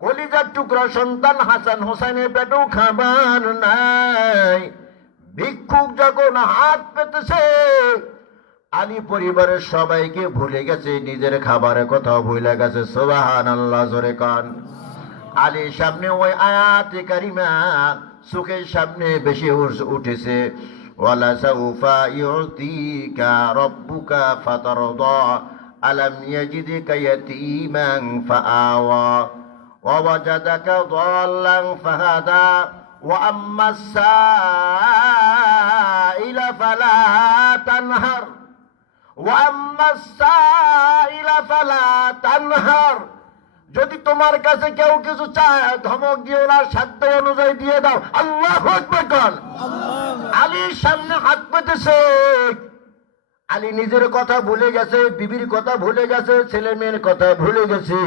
কলিজার টুকরা সন্তান হাসান হোসেনের পেটেও খাবার নাই। ভিক্ষুক যখন হাত পেতেছে, আলী পরিবারের সবাইকে ভুলে গেছে, নিজের খাবারের কথা ভুলে গেছে। সুবহানাল্লাহ, জোরে কান। আলীর সামনে ওই আয়াতে কারিমা চোখের সামনে বেশি উঠেছে, ওয়ালা সাউফা ইউতিকা রাব্বুকা ফাতারদা আলাম ইয়াজিদকা ইয়াতীমান ফাআওয়া ওয়া ওয়াজাদাকা দাল্লান ফাহাদা ওয়া আম্মাস সাইলা ফালা তানহার ওয়া আম্মাস সাইলা ফালা তানহার। যদি তোমার কাছে কেউ কিছু চায়, ধমক দিও না, সাধ্য অনুযায়ী দিয়ে দাও। আল্লাহু আকবার বল। আলীর সামনে হাত পেতেছে। আলী নিজের কথা ভুলে গেছে, বিবির কথা ভুলে গেছে, ছেলে মেয়ের কথা ভুলে গেছে।